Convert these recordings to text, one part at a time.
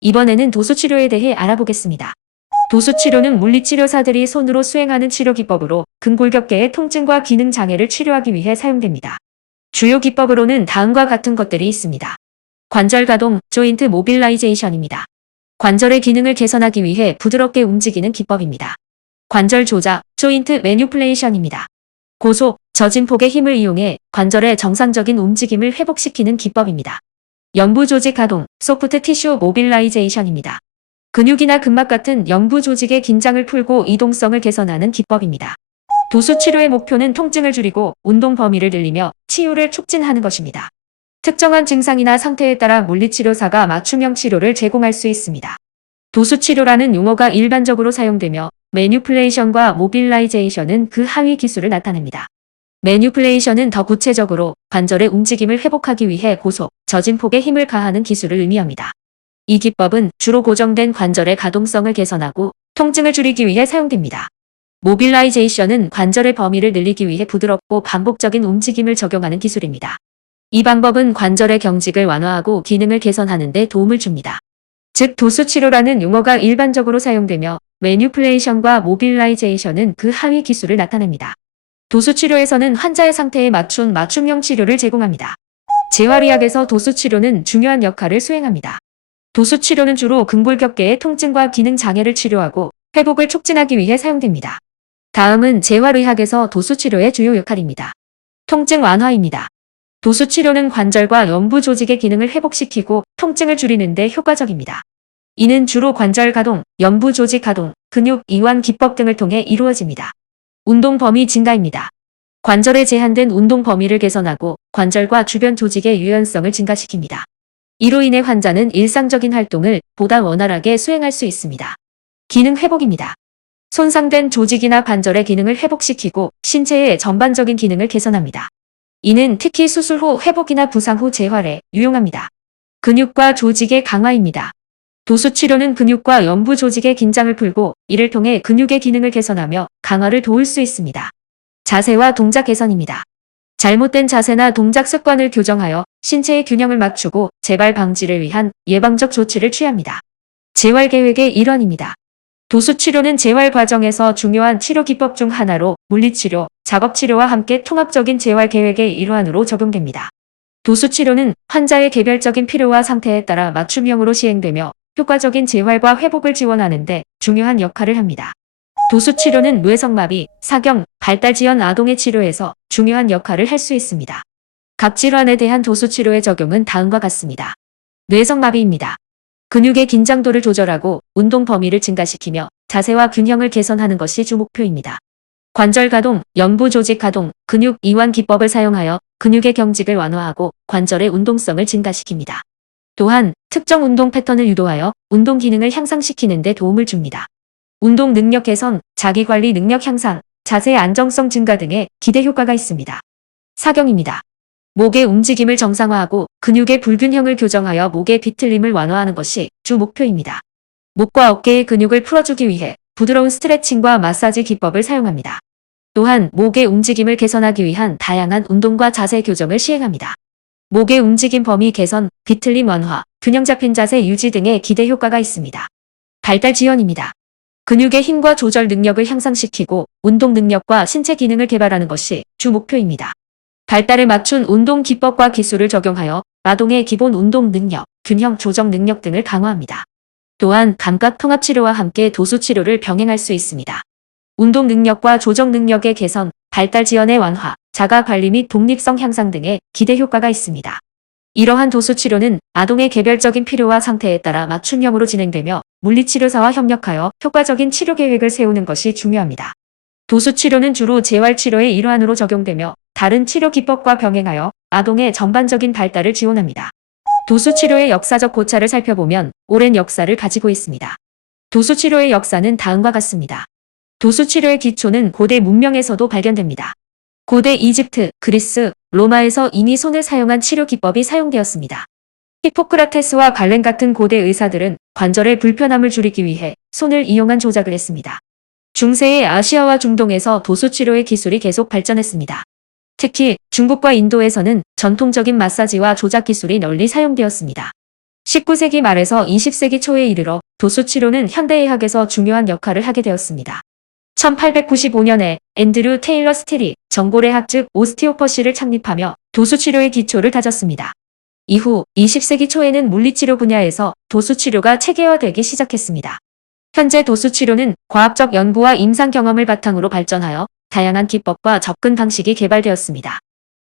이번에는 도수치료에 대해 알아보겠습니다. 도수치료는 물리치료사들이 손으로 수행하는 치료 기법으로 근골격계의 통증과 기능 장애를 치료하기 위해 사용됩니다. 주요 기법으로는 다음과 같은 것들이 있습니다. 관절 가동, 조인트 모빌라이제이션입니다. 관절의 기능을 개선하기 위해 부드럽게 움직이는 기법입니다. 관절 조작, 조인트 매니플레이션입니다. 고속, 젖은 폭의 힘을 이용해 관절의 정상적인 움직임을 회복시키는 기법입니다. 연부 조직 가동, 소프트 티슈 모빌라이제이션입니다. 근육이나 근막 같은 연부 조직의 긴장을 풀고 이동성을 개선하는 기법입니다. 도수 치료의 목표는 통증을 줄이고 운동 범위를 늘리며 치유를 촉진하는 것입니다. 특정한 증상이나 상태에 따라 물리치료사가 맞춤형 치료를 제공할 수 있습니다. 도수치료라는 용어가 일반적으로 사용되며 매니플레이션과 모빌라이제이션은 그 하위 기술을 나타냅니다. 매니플레이션은 더 구체적으로 관절의 움직임을 회복하기 위해 고속, 젖은 폭에 힘을 가하는 기술을 의미합니다. 이 기법은 주로 고정된 관절의 가동성을 개선하고 통증을 줄이기 위해 사용됩니다. 모빌라이제이션은 관절의 범위를 늘리기 위해 부드럽고 반복적인 움직임을 적용하는 기술입니다. 이 방법은 관절의 경직을 완화하고 기능을 개선하는 데 도움을 줍니다. 즉 도수치료라는 용어가 일반적으로 사용되며 매니플레이션과 모빌라이제이션은 그 하위 기술을 나타냅니다. 도수치료에서는 환자의 상태에 맞춘 맞춤형 치료를 제공합니다. 재활의학에서 도수치료는 중요한 역할을 수행합니다. 도수치료는 주로 근골격계의 통증과 기능 장애를 치료하고 회복을 촉진하기 위해 사용됩니다. 다음은 재활의학에서 도수치료의 주요 역할입니다. 통증 완화입니다. 도수치료는 관절과 연부 조직의 기능을 회복시키고 통증을 줄이는 데 효과적입니다. 이는 주로 관절 가동, 연부 조직 가동, 근육 이완 기법 등을 통해 이루어집니다. 운동 범위 증가입니다. 관절의 제한된 운동 범위를 개선하고 관절과 주변 조직의 유연성을 증가시킵니다. 이로 인해 환자는 일상적인 활동을 보다 원활하게 수행할 수 있습니다. 기능 회복입니다. 손상된 조직이나 관절의 기능을 회복시키고 신체의 전반적인 기능을 개선합니다. 이는 특히 수술 후 회복이나 부상 후 재활에 유용합니다. 근육과 조직의 강화입니다. 도수치료는 근육과 연부 조직의 긴장을 풀고 이를 통해 근육의 기능을 개선하며 강화를 도울 수 있습니다. 자세와 동작 개선입니다. 잘못된 자세나 동작 습관을 교정하여 신체의 균형을 맞추고 재발 방지를 위한 예방적 조치를 취합니다. 재활 계획의 일환입니다. 도수치료는 재활 과정에서 중요한 치료 기법 중 하나로 물리치료, 작업치료와 함께 통합적인 재활 계획의 일환으로 적용됩니다. 도수치료는 환자의 개별적인 필요와 상태에 따라 맞춤형으로 시행되며 효과적인 재활과 회복을 지원하는 데 중요한 역할을 합니다. 도수치료는 뇌성마비, 사경, 발달지연 아동의 치료에서 중요한 역할을 할 수 있습니다. 각 질환에 대한 도수치료의 적용은 다음과 같습니다. 뇌성마비입니다. 근육의 긴장도를 조절하고 운동 범위를 증가시키며 자세와 균형을 개선하는 것이 주 목표입니다. 관절 가동, 연부 조직 가동, 근육 이완 기법을 사용하여 근육의 경직을 완화하고 관절의 운동성을 증가시킵니다. 또한 특정 운동 패턴을 유도하여 운동 기능을 향상시키는 데 도움을 줍니다. 운동 능력 개선, 자기관리 능력 향상, 자세의 안정성 증가 등의 기대 효과가 있습니다. 사경입니다. 목의 움직임을 정상화하고 근육의 불균형을 교정하여 목의 비틀림을 완화하는 것이 주 목표입니다. 목과 어깨의 근육을 풀어주기 위해 부드러운 스트레칭과 마사지 기법을 사용합니다. 또한 목의 움직임을 개선하기 위한 다양한 운동과 자세 교정을 시행합니다. 목의 움직임 범위 개선, 비틀림 완화, 균형 잡힌 자세 유지 등의 기대 효과가 있습니다. 발달 지연입니다. 근육의 힘과 조절 능력을 향상시키고 운동 능력과 신체 기능을 개발하는 것이 주 목표입니다. 발달에 맞춘 운동 기법과 기술을 적용하여 아동의 기본 운동 능력, 균형 조정 능력 등을 강화합니다. 또한 감각 통합 치료와 함께 도수 치료를 병행할 수 있습니다. 운동 능력과 조정 능력의 개선, 발달 지연의 완화, 자가 관리 및 독립성 향상 등의 기대 효과가 있습니다. 이러한 도수 치료는 아동의 개별적인 필요와 상태에 따라 맞춤형으로 진행되며 물리치료사와 협력하여 효과적인 치료 계획을 세우는 것이 중요합니다. 도수 치료는 주로 재활 치료의 일환으로 적용되며 다른 치료 기법과 병행하여 아동의 전반적인 발달을 지원합니다. 도수 치료의 역사적 고찰을 살펴보면 오랜 역사를 가지고 있습니다. 도수 치료의 역사는 다음과 같습니다. 도수 치료의 기초는 고대 문명에서도 발견됩니다. 고대 이집트, 그리스, 로마에서 이미 손을 사용한 치료 기법이 사용되었습니다. 히포크라테스와 갈렌 같은 고대 의사들은 관절의 불편함을 줄이기 위해 손을 이용한 조작을 했습니다. 중세의 아시아와 중동에서 도수치료의 기술이 계속 발전했습니다. 특히 중국과 인도에서는 전통적인 마사지와 조작 기술이 널리 사용되었습니다. 19세기 말에서 20세기 초에 이르러 도수 치료는 현대의학에서 중요한 역할을 하게 되었습니다. 1895년에 앤드류 테일러 스틸이 전골의학 즉 오스티오퍼시를 창립하며 도수 치료의 기초를 다졌습니다. 이후 20세기 초에는 물리치료 분야에서 도수 치료가 체계화되기 시작했습니다. 현재 도수 치료는 과학적 연구와 임상 경험을 바탕으로 발전하여 다양한 기법과 접근 방식이 개발되었습니다.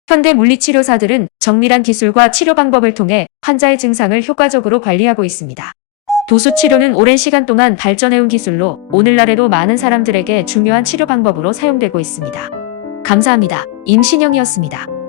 현대 물리치료사들은 정밀한 기술과 치료 방법을 통해 환자의 증상을 효과적으로 관리하고 있습니다. 도수 치료는 오랜 시간 동안 발전해온 기술로 오늘날에도 많은 사람들에게 중요한 치료 방법으로 사용되고 있습니다. 감사합니다. 임신영이었습니다.